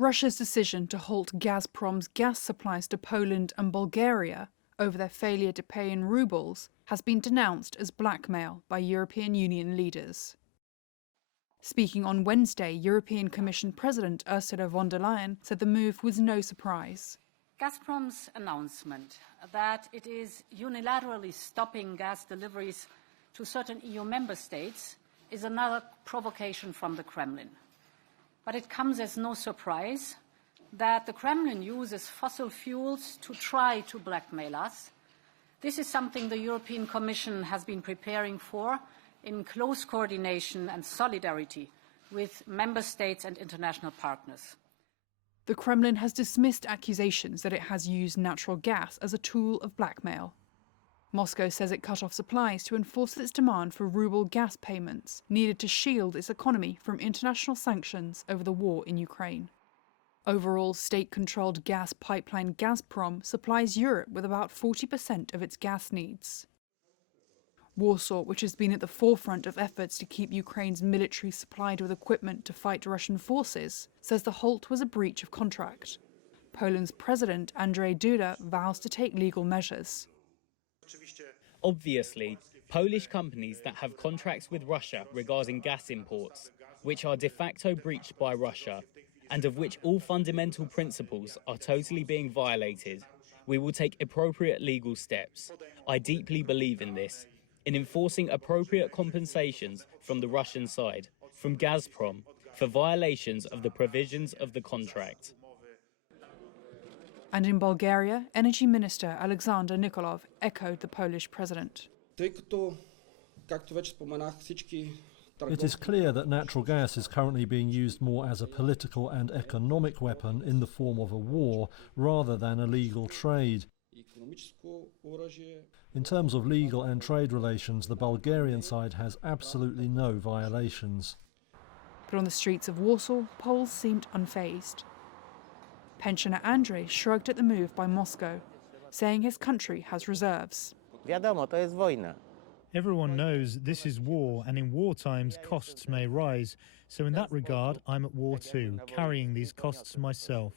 Russia's decision to halt Gazprom's gas supplies to Poland and Bulgaria over their failure to pay in rubles has been denounced as blackmail by European Union leaders. Speaking on Wednesday, European Commission President Ursula von der Leyen said the move was no surprise. Gazprom's announcement that it is unilaterally stopping gas deliveries to certain EU member states is another provocation from the Kremlin. But it comes as no surprise that the Kremlin uses fossil fuels to try to blackmail us. This is something the European Commission has been preparing for in close coordination and solidarity with member states and international partners. The Kremlin has dismissed accusations that it has used natural gas as a tool of blackmail. Moscow says it cut off supplies to enforce its demand for ruble gas payments needed to shield its economy from international sanctions over the war in Ukraine. Overall, state-controlled gas pipeline Gazprom supplies Europe with about 40% of its gas needs. Warsaw, which has been at the forefront of efforts to keep Ukraine's military supplied with equipment to fight Russian forces, says the halt was a breach of contract. Poland's President Andrzej Duda vows to take legal measures. Obviously, Polish companies that have contracts with Russia regarding gas imports, which are de facto breached by Russia, and of which all fundamental principles are totally being violated, we will take appropriate legal steps. I deeply believe in this, in enforcing appropriate compensations from the Russian side, from Gazprom, for violations of the provisions of the contract. And in Bulgaria, Energy Minister Alexander Nikolov echoed the Polish president. It is clear that natural gas is currently being used more as a political and economic weapon in the form of a war rather than a legal trade. In terms of legal and trade relations, the Bulgarian side has absolutely no violations. But on the streets of Warsaw, Poles seemed unfazed. Pensioner Andrzej shrugged at the move by Moscow, saying his country has reserves. Everyone knows this is war, and in war times costs may rise. So in that regard, I'm at war too, carrying these costs myself.